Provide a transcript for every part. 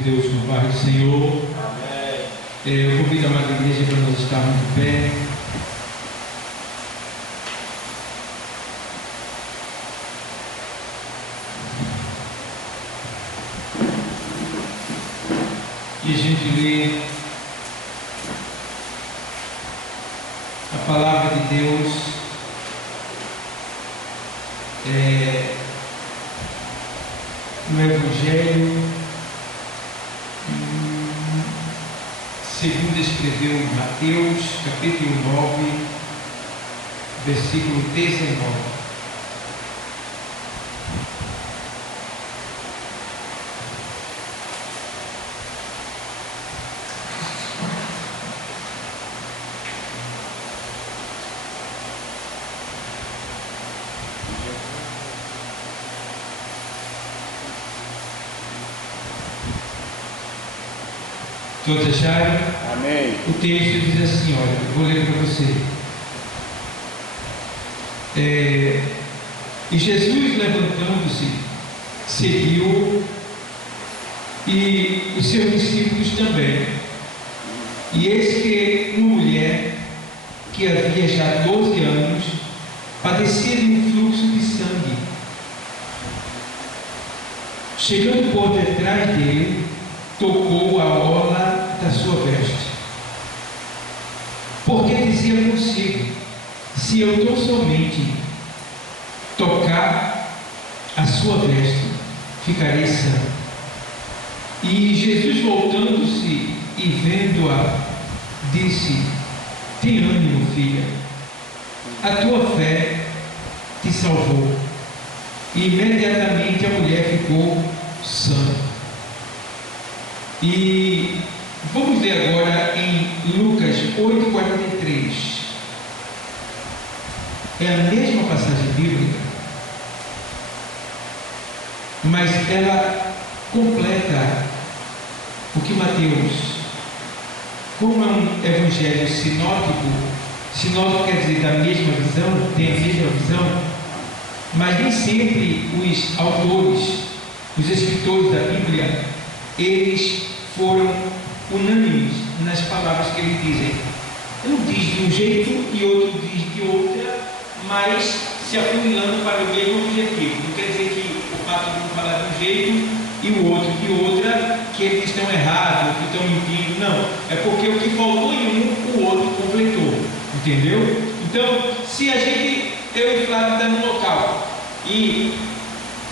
de Deus no bairro do Senhor. Amém. Eu convido a amada igreja para nós estarmos de pé. E a gente lê a palavra de Deus no Evangelho segundo escreveu Mateus, capítulo 9, versículo 19. Todos acharam? Amém. O texto diz assim, olha, eu vou ler para você. E Jesus, levantando-se, seguiu, e os seus discípulos também. E eis que uma mulher, que havia já 12 anos, padecia de um fluxo de sangue. Chegando por detrás dele, tocou a orla da sua veste, porque dizia consigo: se eu tão somente tocar a sua veste, ficarei sã. E Jesus, voltando-se e vendo-a, disse: tem ânimo, filha, a tua fé te salvou. E imediatamente a mulher ficou sã. E vamos ler agora em Lucas 8,43. É a mesma passagem bíblica, mas ela completa o que Mateus, como é um evangelho sinótico, sinótico quer dizer da mesma visão, tem a mesma visão, mas nem sempre os autores, os escritores da Bíblia, eles foram unânimes nas palavras que eles dizem. Um diz de um jeito e outro diz de outra, mas se afunilando para o mesmo objetivo. Não quer dizer que o fato de um falar de um jeito e o outro de outra, que eles estão errados, que estão mentindo. Não, é porque o que faltou em um, o outro completou. Entendeu? Então, se a gente, eu e Flávio está num local e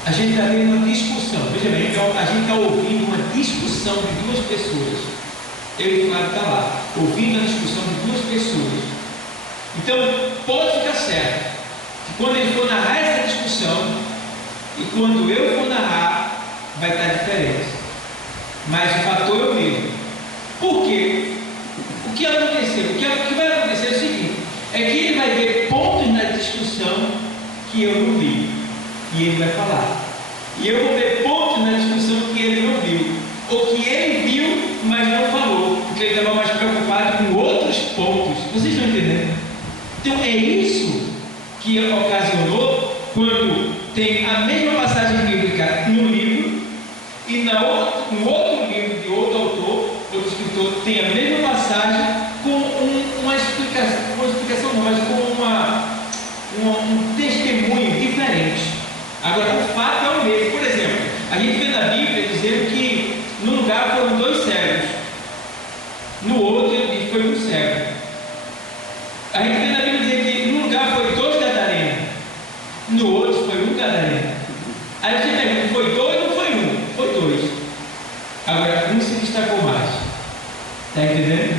a gente está tendo uma discussão, veja bem, então a gente está ouvindo uma discussão de duas pessoas. Eu e o Flávio está lá, ouvindo a discussão de duas pessoas. Então, pode ficar certo que quando ele for narrar essa discussão e quando eu for narrar, vai estar diferente. Mas o fator é o mesmo. Por quê? O que aconteceu? O que vai acontecer é o seguinte: é que ele vai ver pontos na discussão que eu não vi. E ele vai falar. E eu vou ver pontos na discussão que ele não viu. Ou que ele viu, mas não falou. Porque ele estava mais preocupado com outros pontos. Vocês estão entendendo? Então é isso que ocasionou quando tem a mesma passagem bíblica no livro e no outro livro de outro autor, outro escritor, tem a mesma passagem com uma explicação não, mas com um testemunho diferente. Agora, o fato é o mesmo. Por exemplo, a gente vê na Bíblia dizendo que no lugar foram 2 cegos, no outro ele diz que foi um cego. A gente vê na Bíblia dizer que no lugar foi 2 gadarenos, no outro foi 1 gadareno. Aí você pergunta: foi 2 ou foi 1? Foi 2. Agora, um se destacou mais. Está entendendo?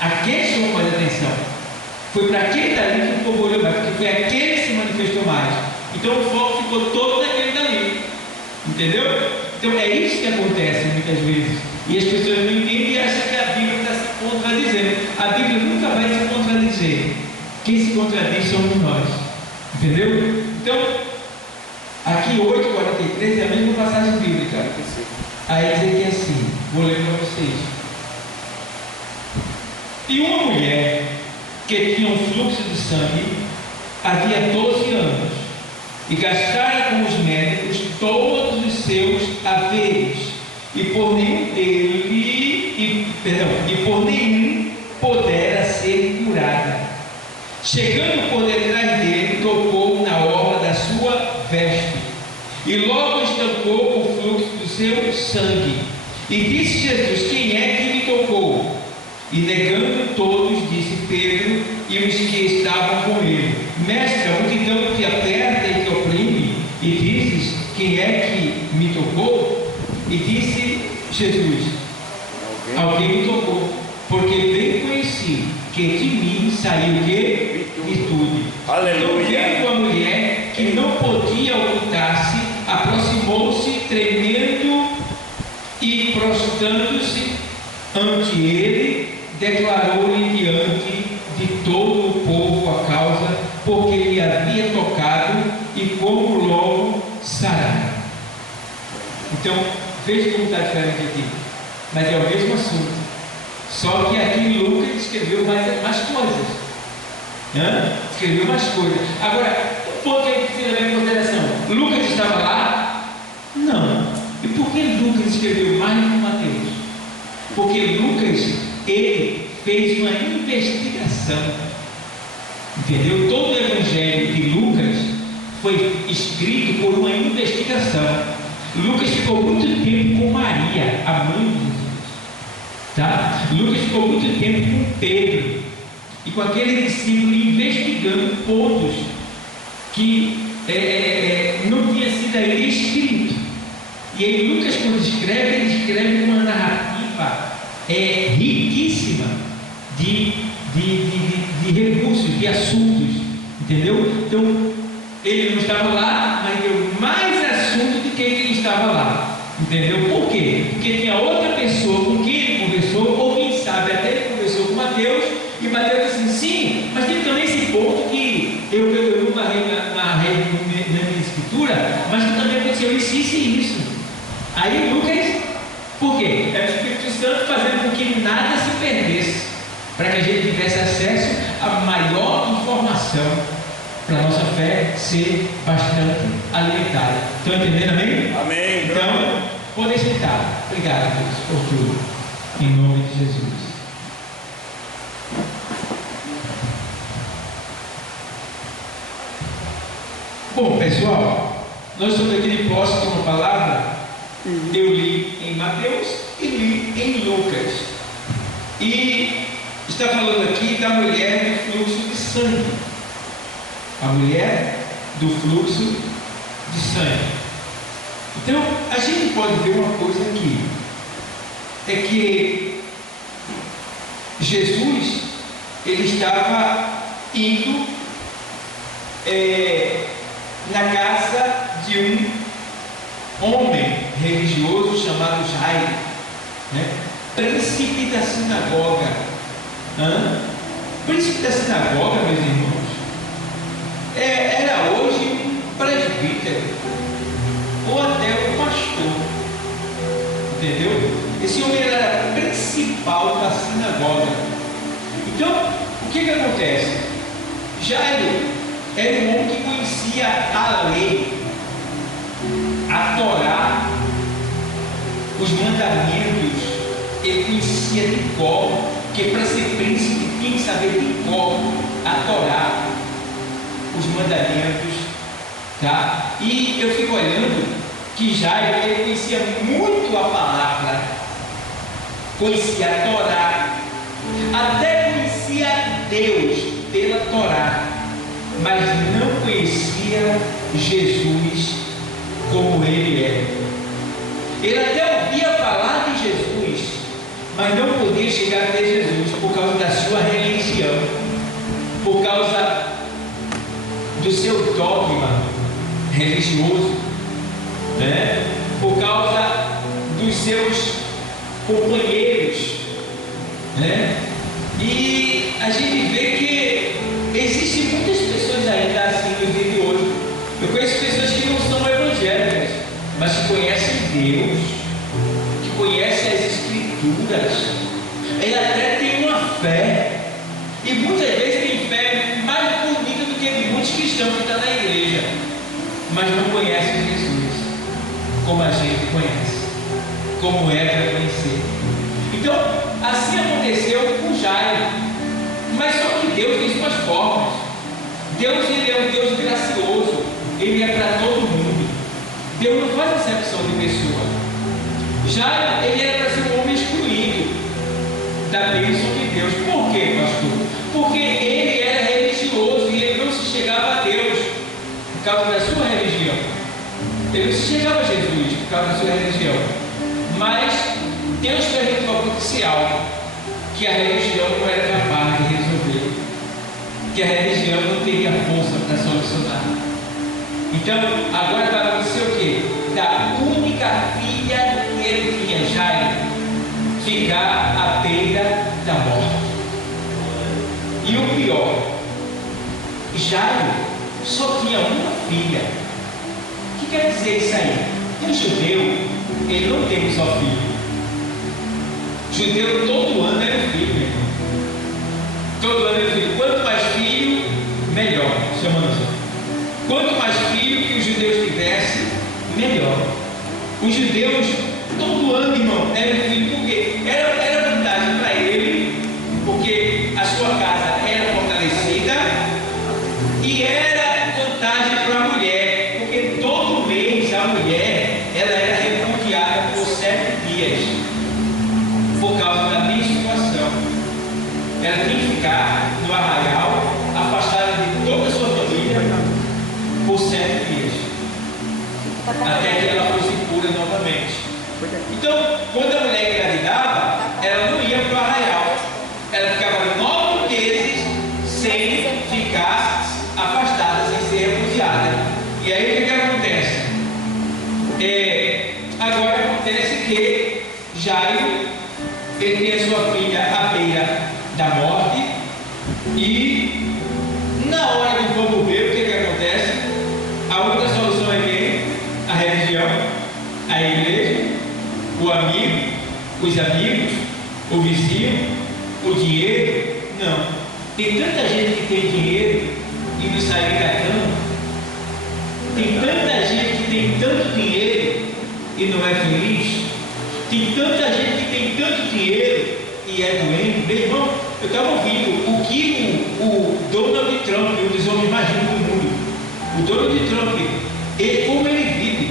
Aquele chamou mais atenção. Foi para aquele dali que o povo olhou mais, porque foi aquele que se manifestou mais. Então o foco ficou todo naquele dali. Entendeu? Então é isso que acontece muitas vezes. E as pessoas não entendem e acham que a Bíblia está se contradizendo. A Bíblia nunca vai se contradizer. Quem se contradiz somos nós. Entendeu? Então, aqui 8,43 é a mesma passagem bíblica. Aí diz aqui assim, vou ler para vocês. E uma mulher que tinha um fluxo de sangue havia 12 anos e gastara com os médicos todos os seus haveres e por nenhum pudera ser curada. Chegando por detrás dele, tocou na orla da sua veste, e logo estancou o fluxo do seu sangue. E disse Jesus: quem é que me tocou? E negando todos, disse Pedro e os que estavam com ele: Mestre, a multidão te aperta e te oprime, e dizes: quem é que me tocou? E disse Jesus: alguém me tocou, porque bem conheci que de mim saiu o quê? Virtude. Então, vendo a mulher que não podia ocultar-se, aproximou-se tremendo e prostrando-se ante ele, declarou-lhe diante de todo o povo a causa porque lhe havia tocado e como logo sarara. Então, veja como está diferente aqui, mas é o mesmo assunto, só que aqui Lucas escreveu mais coisas. Escreveu mais coisas. Agora, o ponto que a gente precisa levar em consideração: Lucas estava lá? Não. E por que Lucas escreveu mais do que Mateus? Porque Lucas, ele fez uma investigação, entendeu? Todo o evangelho de Lucas foi escrito por uma investigação. Lucas ficou muito tempo com Maria, a mãe de Jesus, tá? Lucas ficou muito tempo com Pedro e com aquele discípulo, investigando pontos que não tinha sido ainda escrito. E aí Lucas, quando escreve, ele escreve uma narrativa riquíssima de recursos, de assuntos, entendeu? Então, ele não estava lá, mas deu mais assunto do que ele estava lá, entendeu? Por quê? Porque tinha outra pessoa com quem ele conversou, ou quem sabe até ele conversou com Mateus, e Mateus disse assim: sim, mas tem também esse ponto que eu narrei na minha escritura, mas que também aconteceu isso e isso. Aí Lucas, por quê? É o Espírito Santo fazendo com que nada se perdesse, para que a gente tivesse acesso a maior informação, para a nossa fé ser bastante alimentada. Estão entendendo, amém? Amém. Então, podem sentar. Obrigado, Deus, por tudo. Em nome de Jesus. Bom, pessoal, nós estamos aqui de posse de uma palavra. Eu li em Mateus e li em Lucas. E está falando aqui da mulher do fluxo de sangue. A mulher do fluxo de sangue. Então, a gente pode ver uma coisa aqui. É que Jesus, ele estava indo na casa de um homem religioso chamado Jairo, né? Príncipe da sinagoga. Príncipe da sinagoga, meus irmãos, era hoje um presbítero ou até um pastor, entendeu? Esse homem era principal da sinagoga. Então, o que acontece? Jairo era um homem que conhecia a lei, a Torá, os mandamentos. Ele conhecia de cor, porque para ser príncipe tinha que saber de cor a Torá, os mandamentos, tá? E eu fico olhando que Jairo, ele conhecia muito a palavra, conhecia a Torá, até conhecia Deus pela Torá, mas não conhecia Jesus como ele é. Ele até ouvia falar de Jesus, mas não podia chegar até Jesus por causa da sua religião, por causa do seu dogma religioso, né? Por causa dos seus companheiros, né? E a gente vê que existem muitas pessoas ainda assim no dia de hoje. Eu conheço pessoas que não são evangélicas, mas que conhecem Deus, que conhecem as Escrituras. Ele até tem uma fé, e muitas vezes tem fé mais bonita do que de muitos cristãos que estão na igreja, mas não conhecem Jesus como a gente conhece. como é para conhecer. Então, assim aconteceu com Jairo. Mas só que Deus tem suas formas. Deus, ele é um Deus gracioso. Ele é para todo mundo. Deus não faz acepção de pessoa. Jairo, ele era para ser um homem excluído da bênção de Deus. Por quê, pastor? Porque ele era religioso e ele não se chegava a Deus por causa da sua religião. Ele não se chegava a Jesus por causa da sua religião. Mas Deus permitiu acontecer algo que a religião não era capaz de resolver, que a religião não teria força para solucionar. Então, agora vai acontecer o quê? Da única filha que ele tinha, Jairo, ficar à beira da morte. E o pior, Jairo só tinha uma filha. O que quer dizer isso aí? Um judeu, ele não tem só filho. Judeu todo ano era filho, meu irmão. Todo ano era filho. Quanto mais filho, melhor. Chamando assim. Quanto mais filho que os judeus tivessem, melhor. Os judeus, todo ano, irmão, eram filho, porque era vantagem para ele, porque a sua casa era fortalecida, e era vantagem para a mulher, porque todo mês a mulher ela era repudiada por 7 dias, por causa da menstruação. Ela tinha que ficar no arraial, afastada de toda a sua família, por 7 dias, até que ela fosse pura novamente. Então, quando a mulher engravidava, ela não ia para o arraial, ela ficava 9 meses sem ficar afastada, sem ser repudiada. E aí o que acontece? Agora acontece que Jairo, ele tem a sua filha à beira da morte, e na hora do vamos ver o que acontece, a única solução é quem? A religião, a igreja, o amigo, os amigos, o vizinho, o dinheiro. Não. Tem tanta gente que tem dinheiro e não sai da cama. Tem tanta gente que tem tanto dinheiro e não é feliz. Tem tanta gente que tem tanto dinheiro e é doente. Meu irmão, eu estava ouvindo o que o Donald Trump, um dos homens mais ricos do mundo, o Donald Trump, como ele vive,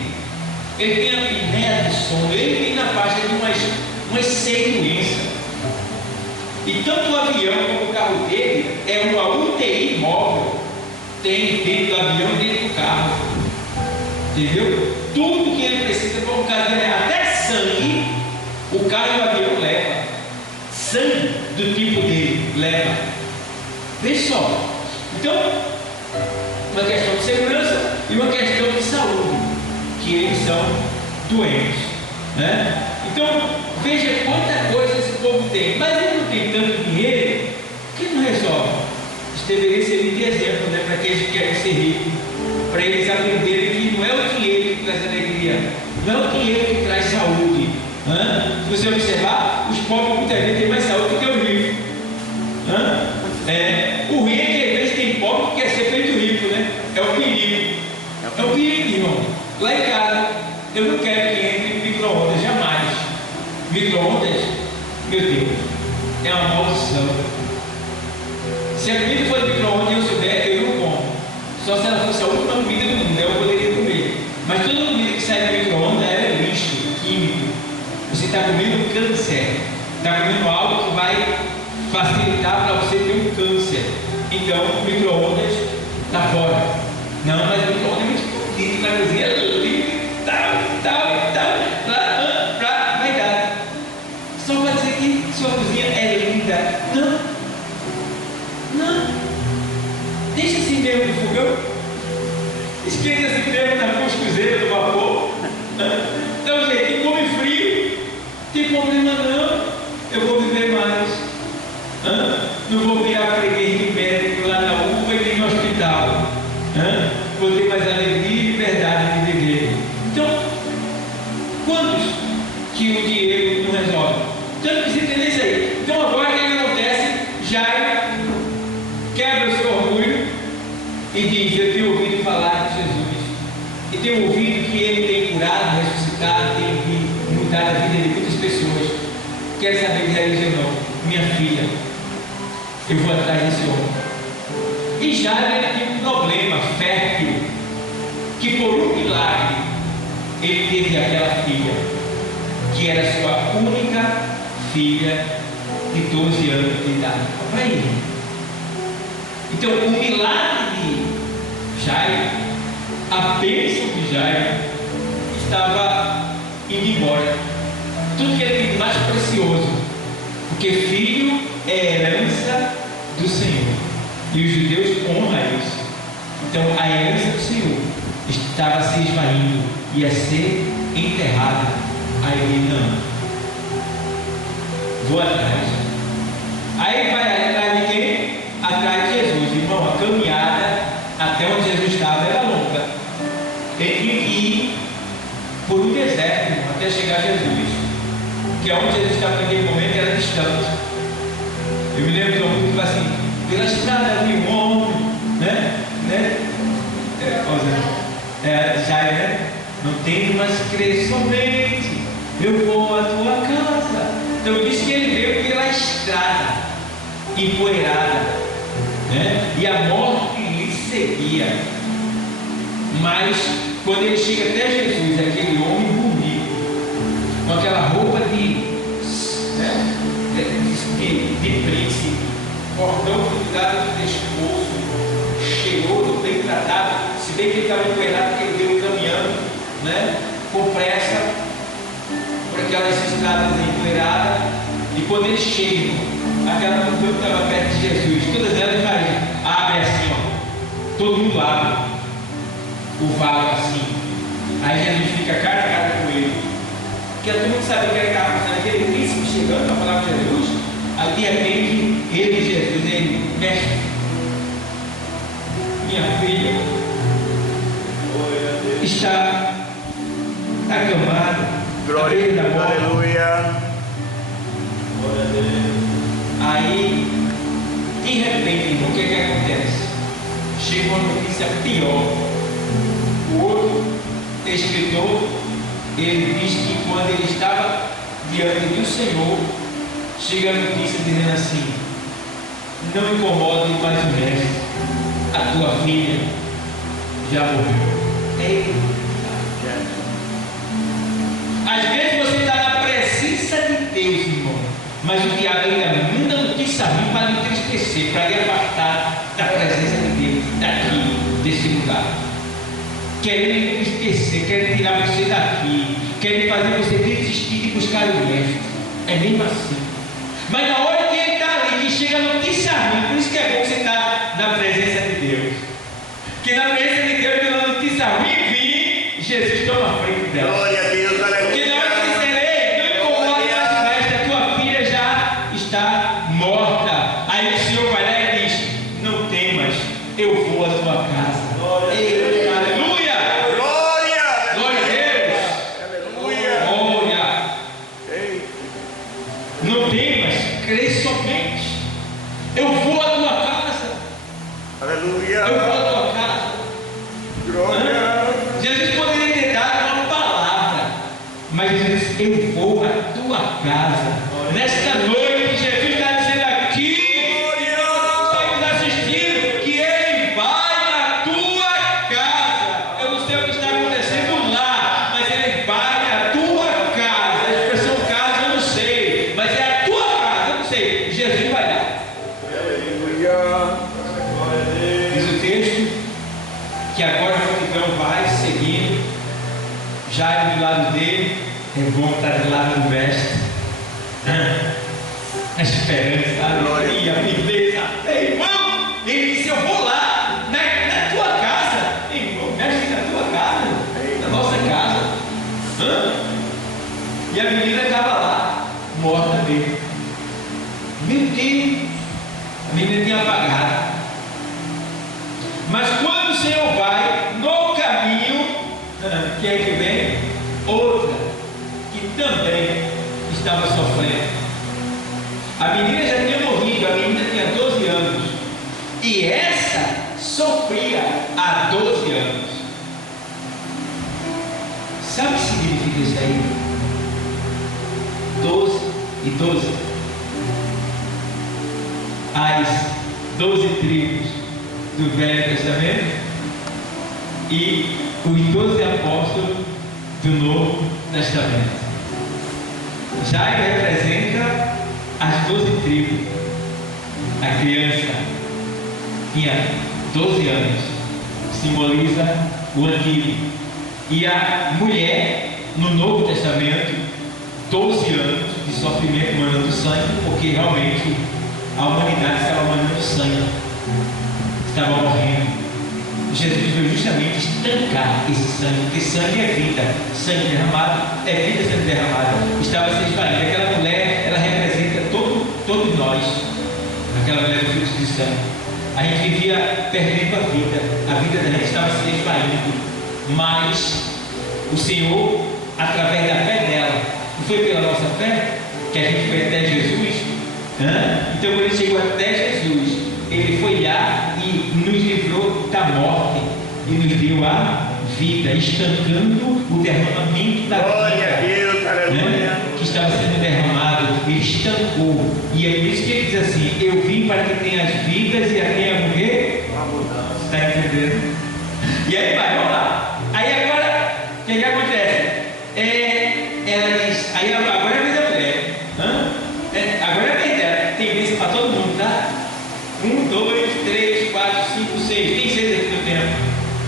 ele tem a apneia de sono, ele tem na faixa de umas 100 doenças. E tanto o avião como o carro dele é uma UTI móvel, tem dentro do avião e dentro do carro. Entendeu? Tudo que ele precisa para o carro dele, até sangue, o carro e o avião leva. Sangue do tipo dele leva. Veja só. Então, uma questão de segurança e uma questão de saúde, que eles são doentes, né? Então, veja quanta coisa esse povo tem, mas ele não tem tanto dinheiro que não resolve. Isso deveria servir de exemplo, né, para aqueles que querem ser ricos, para eles aprenderem que não é o dinheiro que traz alegria, não é o dinheiro que traz saúde, né? Se você observar, os pobres muitas vezes têm mais saúde do que os ricos, né? O ruim é que às vezes tem pobre que quer ser feito rico, né? É o perigo. É o perigo, irmão. Lá em casa, eu não quero que entre micro-ondas, jamais. Micro-ondas, meu Deus, é uma maldição. Se a comida for de micro-ondas e eu souber, eu não como. Só se ela fosse a última comida do mundo, eu poderia comer. Mas toda comida que sai do micro-ondas é lixo químico. Você está comendo câncer. Está comendo algo que vai facilitar para você ter um câncer. Então, o micro-ondas está fora. Não, mas o micro-ondas é muito bonito na cozinha, para vaidade. Só para dizer que sua cozinha é linda. Não. Deixa assim mesmo no fogão. Esquenta assim mesmo na cuscuzeira do vapor. Dá um jeitinho, come frio. Não tem problema não. Eu vou viver mais. Não vou virar freguês de médico lá na UPA e nem no hospital. Vou ter mais alegria e liberdade de viver. Então, quantos que o dinheiro não resolve? Então, precisa entender isso aí. Então, agora o que acontece? Jairo quebra o seu orgulho e diz: eu tenho ouvido falar de Jesus, e tenho ouvido que ele tem curado, ressuscitado, tem mudado a vida quer saber de religião não. Minha filha, eu vou atrás desse homem. E Jairo tinha um problema fértil, que por um milagre ele teve aquela filha, que era sua única filha de 12 anos de idade. Para ele. Então o milagre de Jairo, a bênção de Jairo, estava indo embora. Tudo que ele tem mais precioso, porque filho é herança do Senhor, e os judeus honram isso. Então a herança do Senhor estava se esvaindo, ia ser enterrada. Aí ele, não, vou atrás. Aí vai atrás de quem? Atrás de Jesus. Irmão, a caminhada até onde Jesus estava era longa. Ele tinha que ir por um deserto, irmão, até chegar a Jesus, que é onde Jesus estava naquele momento era distante. Eu me lembro de um homem que fala assim: pela estrada vi um homem, Jairo, né? Não tenho mais crer somente, eu vou à tua casa. Então diz que ele veio pela estrada empoeirada, né? E a morte lhe seguia. Mas quando ele chega até Jesus, aquele homem bonito, com aquela roupa de príncipe, cordão grudado no pescoço, cheiroso, bem tratado, se bem que ele estava empoeirado porque ele veio caminhando, né, com pressa por aquelas estradas empoeiradas. E quando ele chega, aquela multidão que estava perto de Jesus, todas elas abrem assim, ó, todo mundo abre o vaso assim. Aí Jesus fica cara a cara com ele, porque todo mundo sabia que ele estava passando aquele príncipe chegando para falar com Jesus. Aí de repente ele, Jesus, ele, mestre, minha filha está acamada, à beira da morte. Aleluia. Aí, de repente, irmão, o que acontece? Chega uma notícia pior. O outro escritor, ele diz que quando ele estava diante do Senhor, chega a notícia dizendo assim: não incomode mais o mestre, a tua filha já morreu. Às vezes você está na presença de Deus, irmão, mas o diabo ainda manda notícia ruim para lhe entristecer, para lhe afastar da presença de Deus, daqui, desse lugar. Querendo lhe entristecer, querendo tirar você daqui, querendo fazer você desistir de buscar o mestre. É mesmo assim. Mas na hora que ele está ali, que chega a notícia ruim, por isso que é bom você estar na presença de Deus. Porque na presença de Deus, quando a notícia ruim vir, Jesus toma a frente dela. Glória a Deus, aleluia. Porque na hora que disser: ei, não incomode mais o mestre, a tua filha já está morta. Aí o Senhor vai lá e diz: não temas, eu vou à tua casa. Ei, aleluia! Glória! Glória a Deus! Aleluia! Glória! Ei. Não temas, crê somente. Eu vou à tua casa. Aleluia! Eu vou à tua casa. Glória! Jesus poderia ter dado uma palavra, mas ele disse: eu vou à tua casa. Nesta noite, Jesus está dizendo aqui, está nos assistindo, que ele vai na tua casa. Eu não sei o que está acontecendo lá, mas ele vai na tua casa. A expressão casa eu não sei, mas é a tua casa, eu não sei. Jesus vai lá. Aleluia! Diz o texto que agora a multidão vai seguindo, Jairo do lado dele, é bom estar do lado do mestre, a esperança, a alegria, a beleza. Ei, irmão, ele disse: eu vou lá, na tua casa. Ei, irmão, mestre, na tua casa, na nossa casa. E a menina estava lá, morta mesmo. Meu Deus, a menina tinha apagado. Mas quando o Senhor vai no caminho, quem é que vem? Outra que também estava sofrendo. A menina já tinha morrido, a menina tinha 12 anos. E essa sofria há 12 anos. Sabe o que significa isso aí? 12 e 12. As 12 tribos do Velho Testamento e os 12 apóstolos do Novo Testamento. Jairo representa as 12 tribos. A criança tinha 12 anos, simboliza o antigo. E a mulher, no Novo Testamento, 12 anos de sofrimento mandando sangue, porque realmente a humanidade estava mandando sangue, estava morrendo. Jesus veio justamente estancar esse sangue, porque sangue é vida, sangue derramado é vida sendo derramada, estava se esvaindo. Aquela mulher, ela representa todos nós, aquela mulher do fluxo de sangue. A gente vivia perdendo a vida da gente estava se esvaindo, mas o Senhor, através da fé dela, não foi pela nossa fé que a gente foi até Jesus? Então, quando ele chegou até Jesus, ele foi lá e nos livrou da morte e nos deu a vida, estancando o derramamento da Glória a vida, Deus, aleluia. que estava sendo derramado. Ele estancou, e é por isso que ele diz assim: eu vim para que tenha as vidas e a tenha morrer. Está entendendo? E aí vai, vamos lá. Aí agora, o que acontece? Ela diz, aí agora é a vida da mulher. Agora é a vida dela. Tem bênção para todo mundo, tá? 1, 2, 3, 4, 5, 6. Tem 6 aqui no tempo.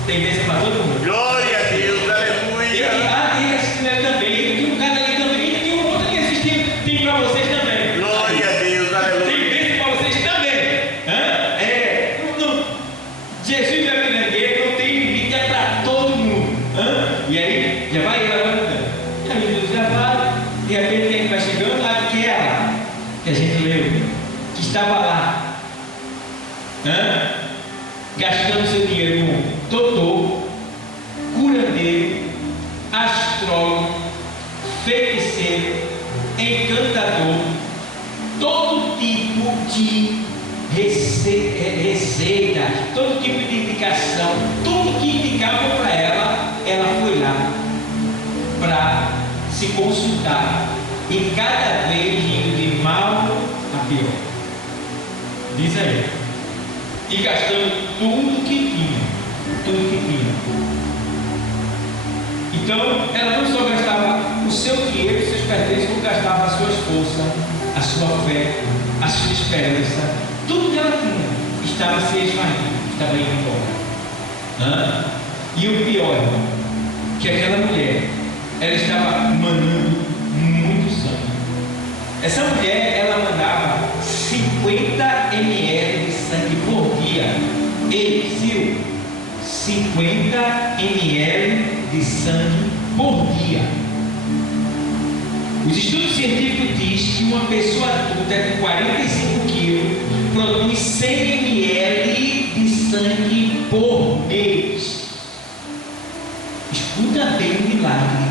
Tem bênção para todo mundo. Glória a Deus, aleluia. Tem assistindo também. Tem um cara ali também. Tem um outro ali assistindo. Tem para vocês também. Glória a Deus, Tem aleluia. bênção para vocês também. Jesus vai vir na igreja, não tem limite, é para todo mundo. E aí, já vai ela mudando. E aí Jesus já vai. De repente quem vai chegando? Aquela que a gente leu, que estava lá, gastando seu dinheiro com doutor, curandeiro, astrólogo, feiticeiro, encantador, todo tipo de receita, todo tipo de indicação, tudo que indicava para ela, ela foi lá para se consultar, e cada vez indo de mal a pior. Diz aí. E gastando tudo que tinha. Então, ela não só gastava o seu dinheiro, os seus pertences, como gastava as suas forças, a sua fé, a sua esperança, tudo que ela tinha estava se esvaindo, estava indo embora. E o pior, irmão, que aquela mulher, ela estava manando muito sangue. Essa mulher, ela mandava 50 ml de sangue por dia. Ele, 50 ml de sangue por dia. Os estudos científicos dizem que uma pessoa adulta com 45 quilos produz 100 ml de sangue por mês. Escuta bem o milagre.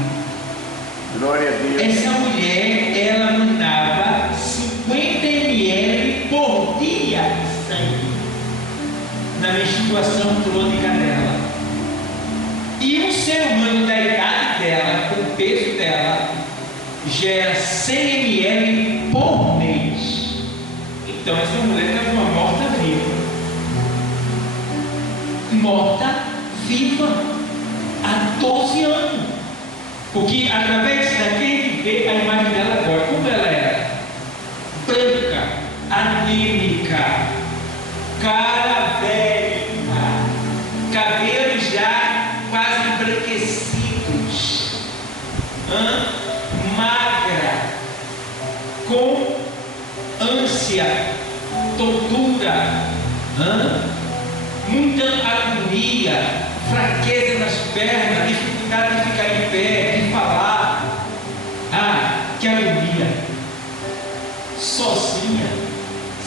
Glória a Deus. Essa mulher, ela mandava 50 ml por dia de sangue na menstruação crônica dela. E um ser humano da idade dela, com o peso dela, gera 100 ml por mês. Então essa mulher estava uma morta viva há 12 anos. Porque através disso daqui a gente vê a imagem dela agora. Como ela era? Branca, anêmica, cara velha, cabelos já quase embranquecidos, magra, com ânsia, tortura, muita agonia, fraqueza nas pernas, dificuldade de ficar em pé, de falar. Que agonia! Sozinha,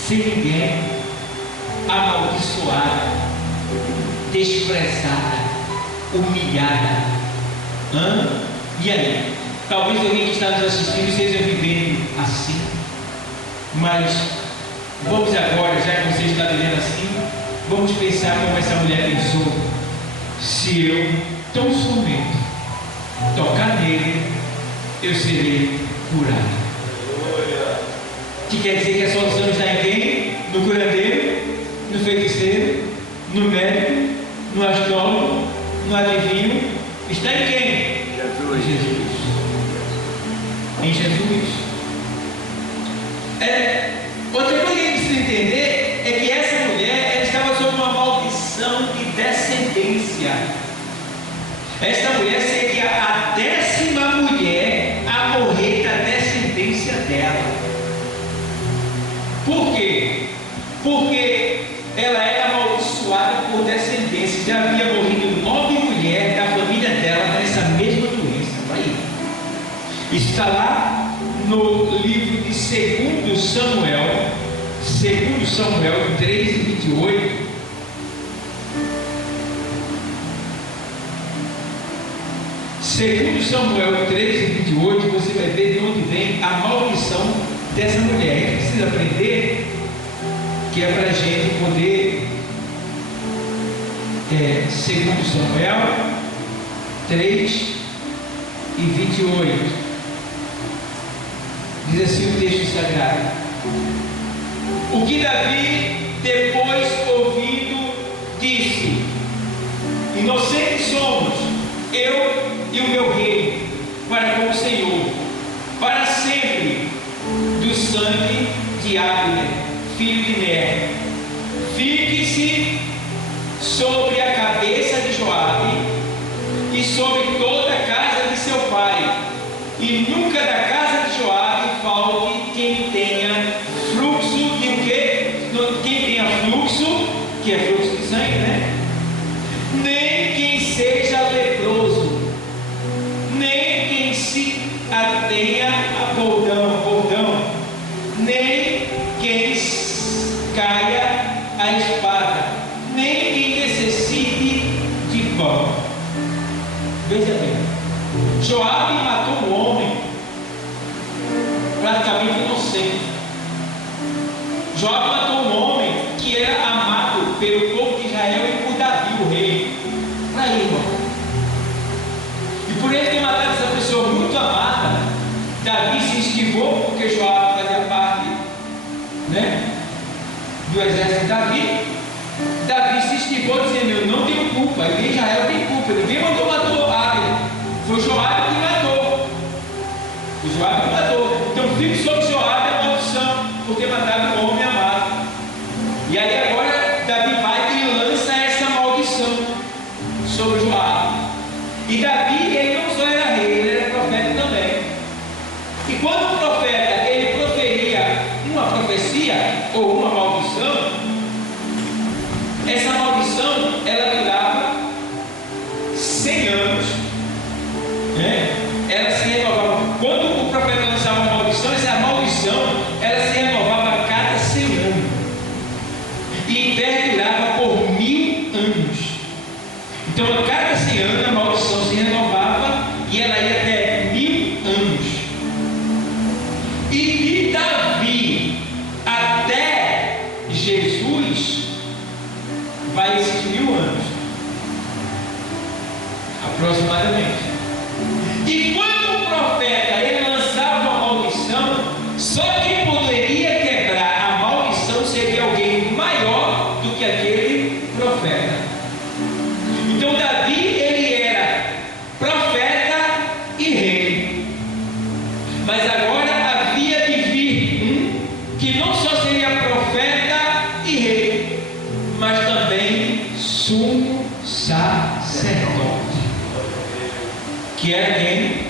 sem ninguém, amaldiçoada, desprezada, humilhada. E aí? Talvez alguém que está nos assistindo esteja vivendo assim, mas vamos agora, já que você está vivendo assim, vamos pensar como essa mulher pensou. Se eu tão somente tocar nele, eu serei curado. Que quer dizer que a solução está em quem? No curandeiro, no feiticeiro, no médico, no astrólogo, no adivinho. Está em quem? Jesus. Jesus. Em Jesus. Outra coisa que precisa entender é que essa mulher ela estava sob uma maldição de descendência. Esta mulher seria a 10ª mulher a morrer da descendência dela. Por quê? Porque ela era amaldiçoada por descendência. Já havia morrido 9 mulheres da família dela nessa mesma doença. Aí. Isso está lá no livro de 2 Samuel, 2 Samuel 3:28. Segundo Samuel 3:28, você vai ver de onde vem a maldição dessa mulher. A gente precisa aprender que é para a gente poder, segundo Samuel 3:28, diz assim o texto sagrado: o que Davi, depois ouvindo, disse: inocentes somos, eu e o meu rei, para com o Senhor, para sempre, do sangue de Abner, filho de Ner. Fique-se sobre a cabeça de Joabe e sobre toda a casa de seu pai, e nunca da casa de Joabe falte quem tenha fluxo de o quê? Quem tenha fluxo, que é fluxo de sangue, né? Nem quem seja leproso, nem quem se atenha a bordão, nem quem caia a espada, nem quem necessite de pão. Veja bem, Joabe matou um homem praticamente inocente. Joabe matou um homem que era amado pelo povo de Israel e por Davi, o rei. Para aí, irmão. E por ele ter matado essa pessoa muito amada, Davi se esquivou, porque Joabe fazia parte, né, do exército de Davi. Davi se esquivou dizendo: eu não tenho culpa, e Israel tem culpa. Ninguém mandou matar Abner, foi Joabe que matou. O Joabe que matou. Então fique sobre Joabe a maldição por ter matado um homem amado. E aí agora Davi vai e lança essa maldição sobre Joabe. E Davi, ele não só era rei, ele era profeta também. E quando o profeta ele proferia uma profecia ou uma maldição, essa maldição ela durava 100 anos, né? Ela se renovava. Quando o profeta lançava uma maldição, essa maldição ela se renovava a cada 100 anos e perdurava por 1000 anos. Então a cada 100 anos a maldição se renovava e ela ia até 1000 anos. E de Davi até Jesus vai esses 1000 anos aproximadamente. E quando o profeta ele lançava uma maldição, só quem poderia quebrar a maldição seria alguém maior do que aquele profeta. Então Davi ele era profeta e rei, mas agora havia de vir que não só seria profeta e rei, mas também sumo sacerdote, que era quem?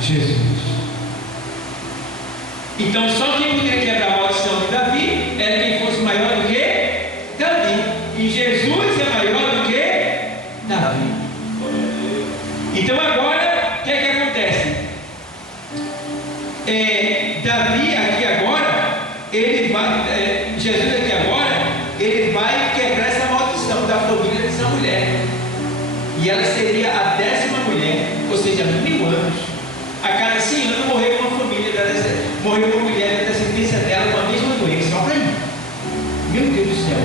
Jesus. Então só quem poderia quebrar a maldição de Davi era quem fosse maior do que Davi, e Jesus é maior do que Davi. Então agora o que é que acontece? Davi aqui agora, ele vai, Jesus aqui agora, ele vai quebrar essa maldição da família dessa mulher, e ela seria a 10ª mulher, ou seja, 1000 anos. A cada 100 anos morreu uma família, morreu uma mulher da descendência dela com a mesma doença. Olha aí, meu Deus do céu.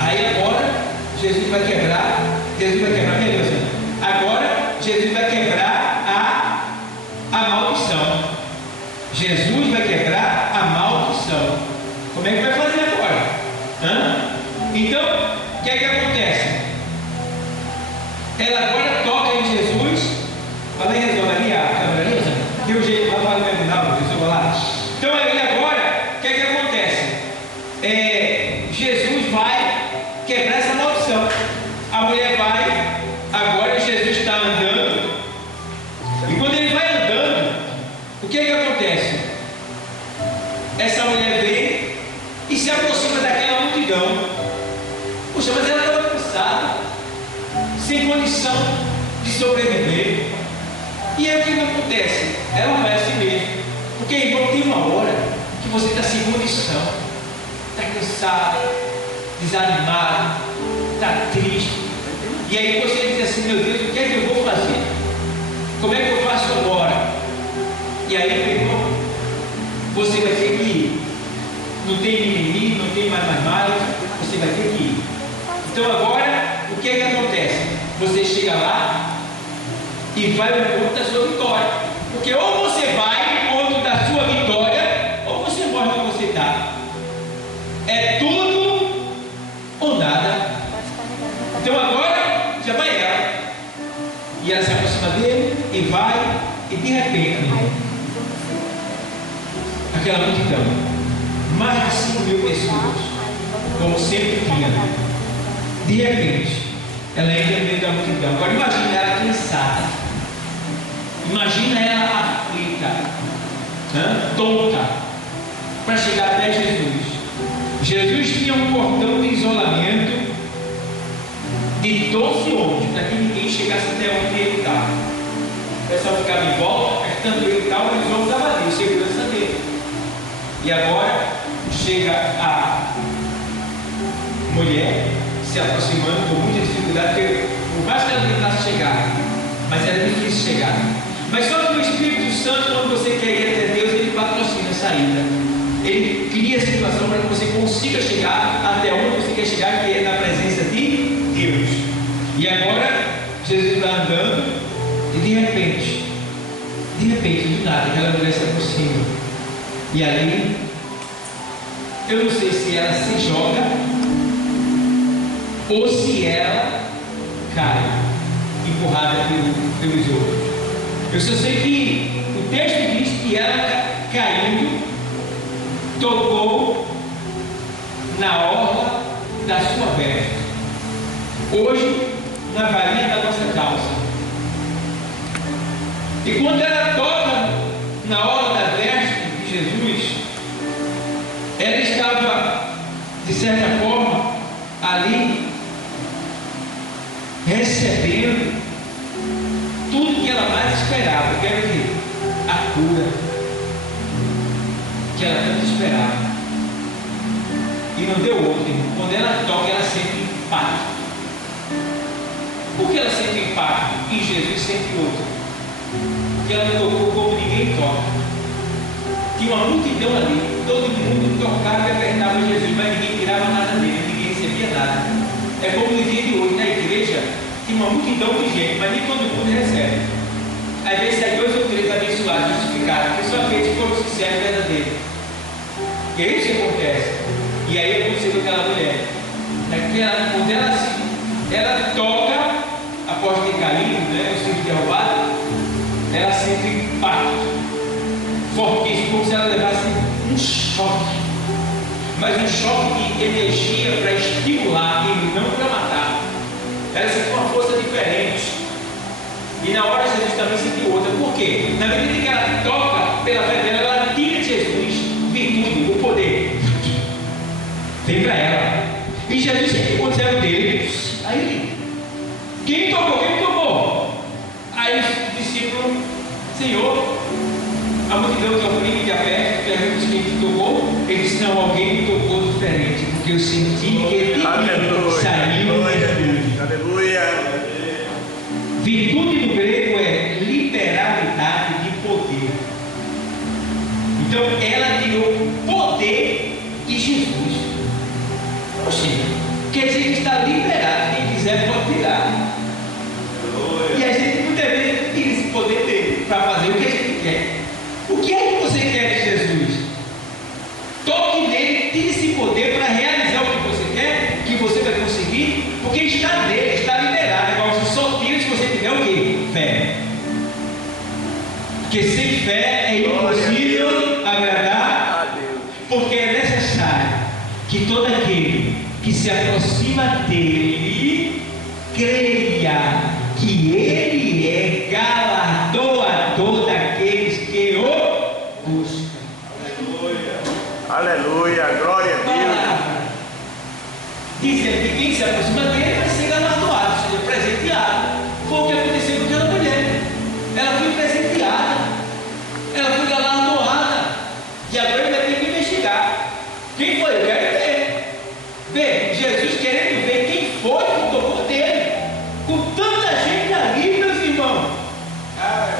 Aí agora Jesus vai quebrar, meu Deus, agora Jesus vai quebrar a maldição. Jesus vai quebrar a maldição. que é que acontece? Ela agora toca em Jesus. Fala aí, resolve ali a câmera ali, deu um jeito, lá para o terminal, resolve lá. Então aí agora, o que é que acontece? Jesus vai quebrar essa maldição. A mulher vai, agora Jesus está andando. E quando ele vai andando, o que é que acontece? Essa mulher vem e se aproxima daquela multidão. Puxa, mas ela estava cansada, sem condição de sobreviver. E aí o que acontece? Ela vai a si mesma. Porque, irmão, tem uma hora que você está sem condição, está cansado, desanimado, está triste. E aí você diz assim: meu Deus, o que é que eu vou fazer? Como é que eu faço agora? E aí, meu irmão, você vai ter que ir. Não tem mimimi, não tem mais, você vai ter que ir. Então agora, o que é que acontece? Você chega lá e vai ao encontro da sua vitória. Porque ou você vai ao encontro da sua vitória, ou você morre onde você está. É tudo ou nada. Então agora já vai ela. E ela se aproxima dele e vai, e de repente, aquela multidão, mais de 5.000 pessoas, como sempre tinha. De repente, ela entra no meio da multidão. Agora imagina ela cansada, imagina ela aflita, tonta, para chegar até Jesus. Jesus tinha um cordão de isolamento de 12 homens, para que ninguém chegasse até onde ele estava. O pessoal ficava em volta, tanto ele estava, os homens estavam ali, segurança dele. E agora chega a mulher se aproximando com muita dificuldade, porque por mais que ela tentasse chegar, mas era difícil chegar. Mas só que o Espírito Santo, quando você quer ir até Deus, ele patrocina a saída. Ele cria a situação para que você consiga chegar até onde você quer chegar, que é na presença de Deus. E agora Jesus vai andando e de repente, do nada, aquela mulher se aproxima. E ali, eu não sei se ela se joga ou se ela cai, empurrada pelos outros. Eu só sei que o texto diz que ela, caindo, tocou na orla da sua veste. Hoje, na varinha da nossa calça. E quando ela toca na orla da veste de Jesus, ela estava, de certa forma, ali recebendo tudo que ela mais esperava. Eu quero dizer, a cura que ela tanto esperava. E não deu outro, irmão. Quando ela toca, ela sente impacto. Por que ela sente impacto e Jesus sente outro? Porque ela tocou como ninguém toca. Tinha uma multidão ali, todo mundo tocava e apertava Jesus, mas ninguém tirava nada dele, ninguém recebia nada. É como no dia de hoje, na igreja, tem uma multidão de gente, mas nem todo mundo recebe. Às vezes sai 2 ou 3 abençoados, justificados, que só aqueles que foram sinceros e verdadeiros. E é isso que acontece. E aí aconteceu com aquela mulher. Quando ela toca, após ter caído, o cinto derrubado, ela sente um impacto fortíssimo, como se ela levasse um choque. Mas um choque de energia para estimular e não para matar. Ela sentiu uma força diferente. E na hora Jesus também sentiu outra. Por quê? Na medida que ela toca pela fé dela, ela tira de Jesus virtude, o poder. Vem para ela. E Jesus sempre aconteceu dele. Aí, quem tomou? Aí os discípulos, Senhor, a multidão que oprime de aperto, pergunta quem te tocou. Ele disse: não, alguém me tocou diferente, porque eu senti que ele saiu. Aleluia. Virtude no grego é liberalidade de poder. Então ela tirou poder de Jesus. Ou seja, quer dizer que está liberado. Quem quiser pode tirar. E a gente muitas vezes tira esse poder dele para fazer o que a gente quer. O que é que você quer de Jesus? Toque nele, tire esse poder para realizar o que você quer, que você vai conseguir fé é impossível agradar a Deus. porque é necessário que todo aquele que se aproxima dele creia que ele é galardoador daqueles que o buscam. Aleluia, glória a Deus. Palavra dizendo que quem se aproxima dele vai ser galardoado, seja presenteado. Foi o que aconteceu com aquela mulher. Ela foi presenteada, ela foi galardoada, e agora ele vai ter que investigar. Quem foi? Eu quero ver. Ver, Jesus querendo ver quem foi que tocou dele. Com tanta gente ali, meus irmãos.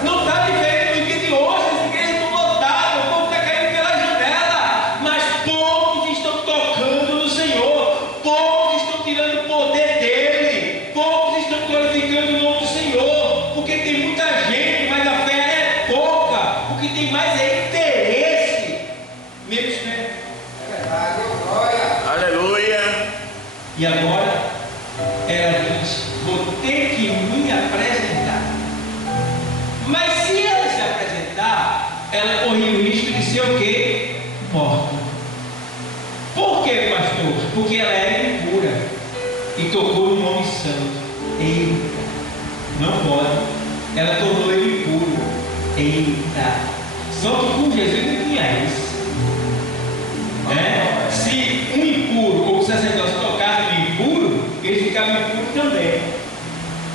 Não está diferente do dia de hoje, as igrejas estão lotadas, o povo está caindo pela janela, mas poucos estão tocando no Senhor, poucos estão tirando o poder dele, poucos estão glorificando o nome do Senhor, porque tem muita gente, mas a fé é pouca, o que tem mais é interesse, menos fé. Aleluia. E agora ela diz: vou ter que me apresentar. Mas se ela se apresentar, ela corria o risco de ser o quê? Morta. Por quê, pastor? Porque ela era impura e tocou no nome santo. Eita, não pode. Ela tornou ele impuro. Eita. Só que com Jesus não tinha isso. Se um impuro ou o sacerdote tocasse no impuro, ele ficava impuro também.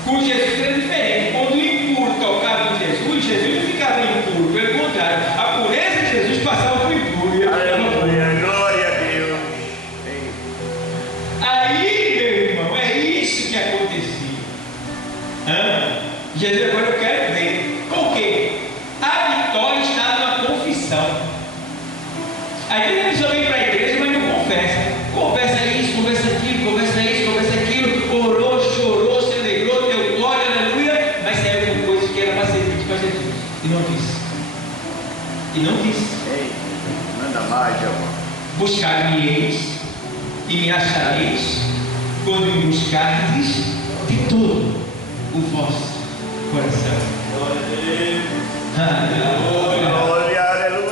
Com Jesus era diferente. Quando o impuro tocava em Jesus, Jesus não ficava impuro, pelo contrário, a pureza de Jesus passava para o impuro. Aleluia, glória a Deus. Aí, meu irmão, é isso que acontecia. Jesus, agora eu quero ver. Por quê? A vitória está na confissão. Aí a pessoa vem para a igreja, mas não confessa. Conversa isso, conversa aquilo, conversa isso, conversa aquilo. Orou, chorou, se alegrou, deu glória, aleluia. Mas saiu com coisas que era para ser dito para Jesus. E não disse. E não disse. Ei, manda mais, irmão. Buscar-me-eis e me achareis quando me buscardes de todo o vosso coração. Glória a Deus. Aleluia. Glória, aleluia.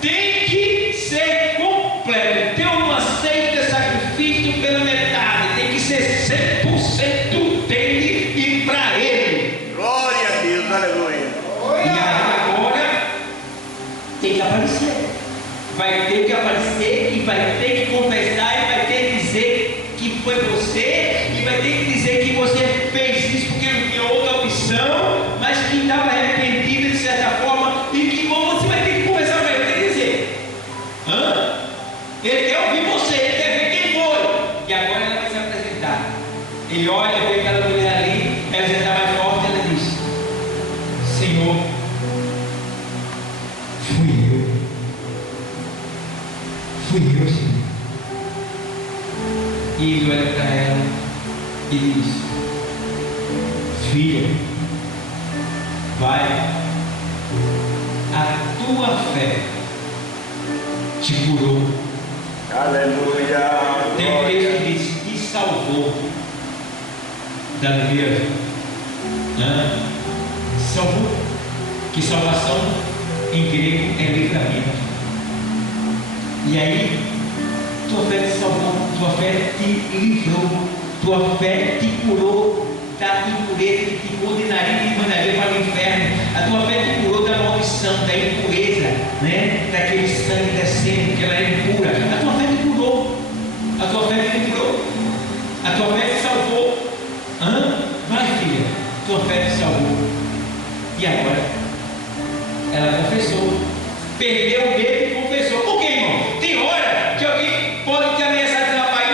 Tem que ser completo. Deus não aceita sacrifício pela metade. Tem que ser 100% dele e para ele. Glória a Deus, aleluia. E aí agora tem que aparecer. Vai ter que aparecer e vai ter que confessar e vai ter que dizer que foi você e vai ter que dizer que você fez isso porque não tinha outra opção, mas que estava arrependido de certa forma e que você vai ter que conversar com ele, tem que dizer. Ele quer ouvir você, ele quer ver quem foi. E agora ela vai se apresentar. Ele olha, vê aquela mulher ali, ela já está mais forte, ela diz: Senhor, fui eu, Senhor. E ele olha para ela e diz: filha, vai, a tua fé te curou. Aleluia. Tem um texto que diz: que salvou. Da Bíblia. Salvou. Que salvação em grego é livramento. E aí, tua fé te salvou, tua fé te livrou, tua fé te curou da impureza que te condenaria e te mandaria para o inferno. A tua fé te curou da maldição, da impureza, né? Daquele sangue descendo, porque ela é impura. A tua fé te curou, a tua fé te livrou, a tua fé te salvou. Vai, filha, tua fé te salvou. E agora? Ela confessou, perdeu o medo e confessou. Por quê, irmão? Tem hora que alguém pode ter ameaçado de rapaz,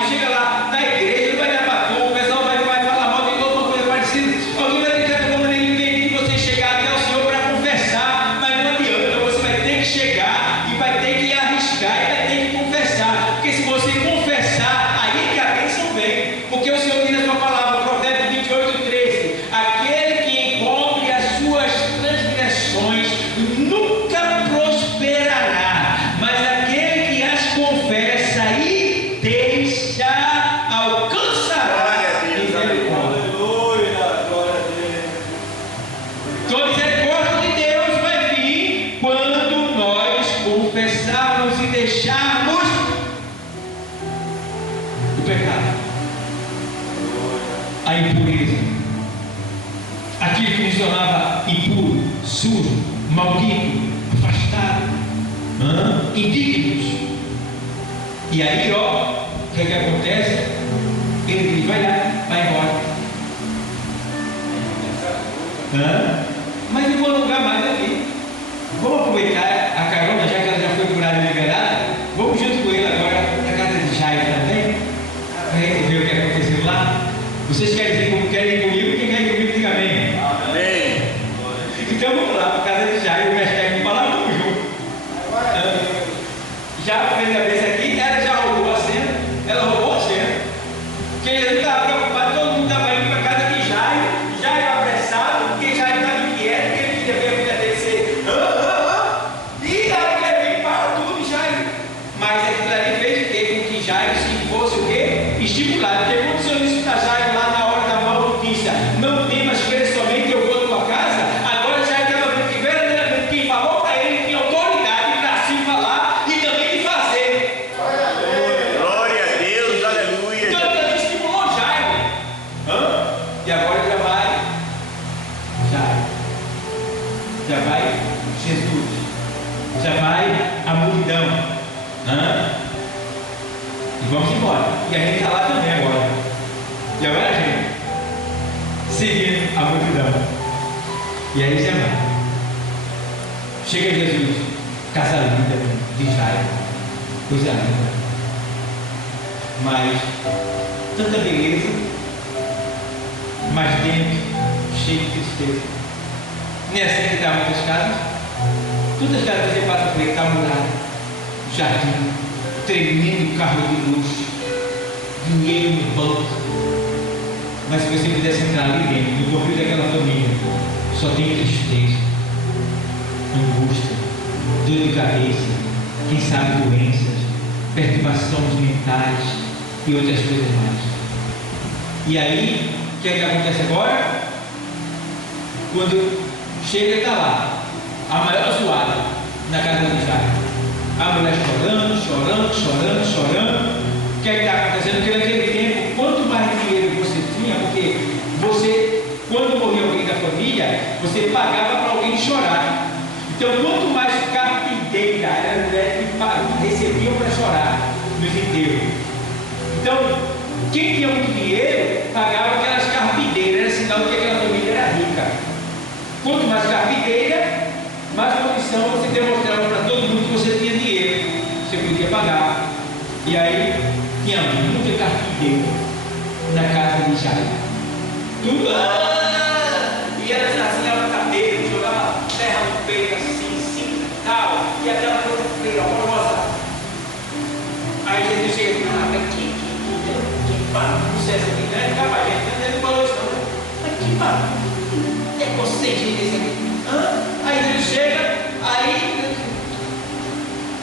não chega lá na igreja, não vai dar batom, o pessoal vai falar mal de alguma coisa parecida. Alguém vai tentar de alguma maneira impedir você chegar até o Senhor para confessar, mas não adianta, você vai ter que chegar e vai ter que arriscar e vai ter que confessar, porque se você confessar, aí que a bênção vem, porque o Senhor diz na sua palavra, Provérbios 28:13, aquele que encobre as suas transgressões nunca malditos, afastados, indignos. E aí, ó, o que acontece? Ele diz: vai lá, vai embora. Mas eu vou alugar mais aqui. Vamos aproveitar a carona, já que ela já foi curada e liberada. Vamos junto com ele agora na casa de Jairo também, para ver o que aconteceu lá. Vocês querem ir comigo? Quem quer ir comigo, diga amém. Amém. Então vamos lá para a casa de Jairo. O mestre técnico fala: vamos junto. Já a primeira vez aqui, ela já roubou a cena. Ela roubou a cena. Porque ele estava preocupado, todo mundo estava indo para a casa de Jairo. Jairo apressado, porque Jairo estava inquieto, porque ele queria ver a filha dele ser. E a mulher veio para tudo, Jairo. Mas aquilo ali fez o quê? Com que Jairo se fosse o quê? Estimulado. Porque quando o Senhor disse para Jairo lá na hora da mal notícia: não temas, crer somente, eu vou à tua casa. Agora Jairo estava vendo que verdadeiramente quem falou para ele tinha autoridade para assim falar e também de fazer. Glória a Deus, aleluia. Então ele estimulou Jairo. E agora já vai Jairo. Já vai Jesus. Já vai a multidão. E vamos embora. E a gente está lá também agora. E agora a gente seguindo a multidão. E aí já vai. Chega Jesus, casa linda de Jairo, coisa linda. Mas tanta beleza, mas dentro cheio de tristeza. Nem assim que está muitas casas. Todas as casas você passa por aí, está murado. Jardim, tremendo carro de luxo, dinheiro no banco. Mas se você pudesse entrar ali dentro, no convívio daquela família, só tem tristeza, angústia, dor de cabeça, quem sabe doenças, perturbações mentais e outras coisas mais. E aí, o que é que acontece agora? Quando chega, está lá a maior zoada na casa do Jairo. A mulher chorando. O que é que está acontecendo? Porque naquele tempo, quanto mais dinheiro você tinha, porque você, quando morria alguém da família, você pagava para alguém chorar. Então, quanto mais carpinteira era a mulher que recebiam para chorar nos enterros. Então, quem tinha muito dinheiro pagava aquelas carpinteiras, era sinal de que aquela família era rica. Quanto mais carpinteira, mais condição você demonstrava para todo mundo que você tinha dinheiro, você podia pagar. E aí tinha muita carpinteira na casa de Jairo. Tudo. E ela trazia a cadeira, jogava terra no peito assim, tal, e aquela coisa feia, horrorosa. Aí Jesus chega: que bagunça é essa aqui, né? Calma, gente, ele não falou isso não, né? Mas que bagunça é você, gente, esse aqui? Aí ele chega, aí,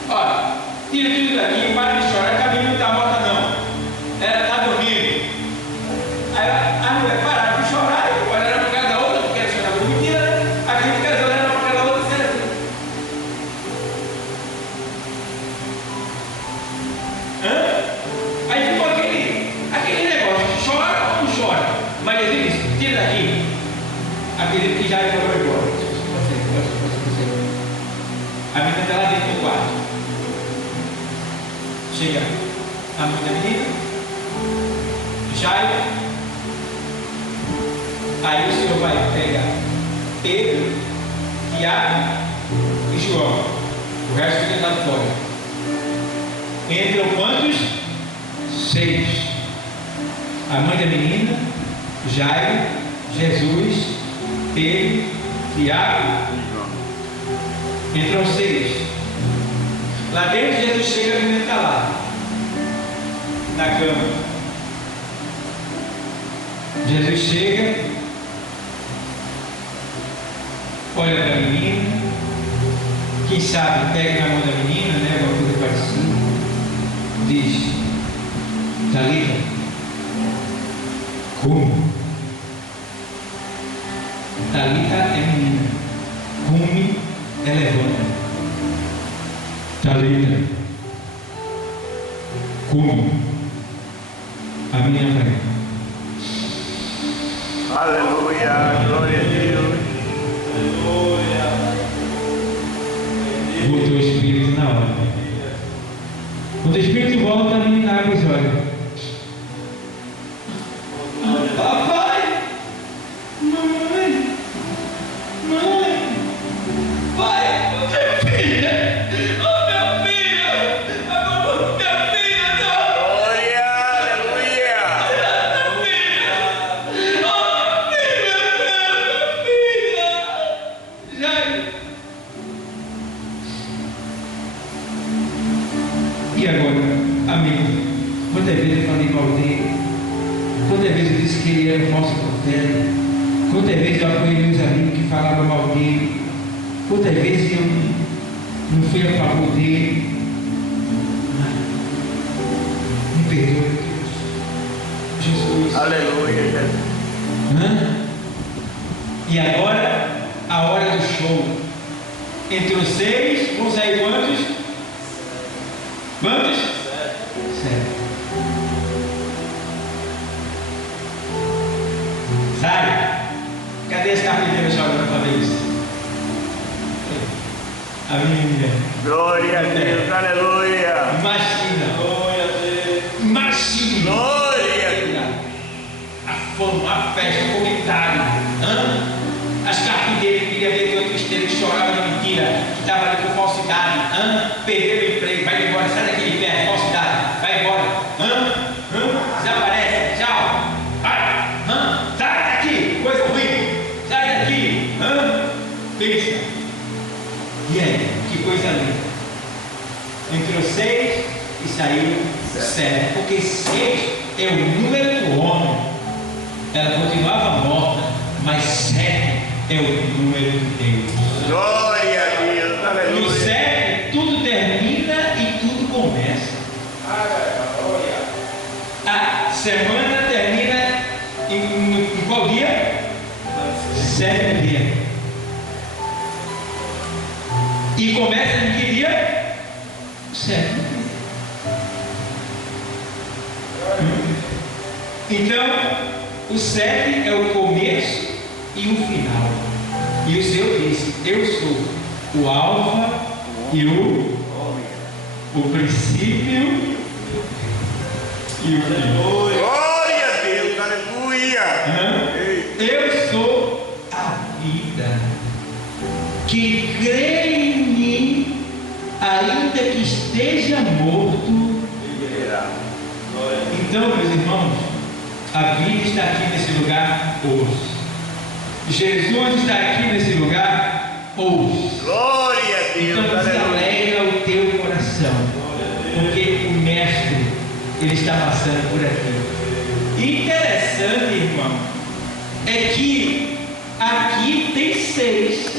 olha, tira tudo daqui, para de chorar, que a menina não está morta não, ela está dormindo. Aí a mulher parava de chorar, e olhava para cada outra, porque ela chorava por mentira, né? A gente fica olhando para cada outra, dizendo assim. Aí ficou aquele negócio, chora ou não chora? Mas ele disse: tira daqui, aquele que já foi embora. A menina está lá dentro do quarto. Chega a mãe da menina, Jairo. Aí o Senhor vai pegar Pedro, Tiago e João. O resto fica lá fora. Entram quantos? 6. A mãe da menina, Jairo, Jesus, Pedro, Tiago. Entram 6. Lá dentro Jesus chega, a menina está lá, na cama. Jesus chega, olha para a menina, quem sabe pega na mão da menina, né, alguma coisa parecida, diz: Talita, como? Talita é menina, come é levanta. Talita, come. A menina vai. Aleluia, glória a Deus. Aleluia. volta. Quando o Espírito volta, a menina abre os olhos. Papai! Mãe! Mãe! Pai! Minha filha! Oh, meu filho! Agora minha filha! Glória, aleluia. Minha filha! Oh, minha filha! Jair! E agora, amigo? Quantas vezes eu falei mal dele? Quantas vezes eu disse que ele era um falso profeta? Quantas vezes eu apoiei meus amigos que falavam mal dele? Quantas vezes eu não fui a favor dele? Me perdoe, Deus. Jesus. Aleluia, Jesus. Hã? E agora, a hora do show. Entre os 6, vão sair quantos? Quantos? 7. Sai! Cadê esse carpinteiro chorando pra ver isso? A minha. Glória a Deus, aleluia. Imagina! Glória a Deus. Imagina! Glória a Deus. A fama, a festa, o comentário. As carpinteiras que queriam ver outro esteiro que chorava de mentira, que estava ali com falsidade. Perderam o emprego, vai embora, sai daqui de perto, falsidade, vai embora. Desaparece, tchau. Vai, sai daqui, coisa ruim, sai daqui. Pensa. E aí, que coisa linda. Entrou 6 e saiu 7, porque 6 é o número do homem. Ela continuava morta, mas 7 é o número de Deus. Glória a Deus, No aleluia. 7 tudo termina e tudo começa. A semana termina em qual dia? 7º dia. E começa em que dia? 7º dia. Então, o 7 é o começo e o final. E o Senhor disse: eu sou o alfa e o princípio e o fim. Glória a Deus, aleluia. Eu sou a vida. Que crê em mim, ainda que esteja morto. Então, meus irmãos, a vida está aqui nesse lugar hoje. Jesus está aqui nesse lugar hoje. Glória a Deus, Então se aleluia. alegra o teu coração, porque o Mestre, ele está passando por aqui. Interessante, irmão, é que aqui tem 6,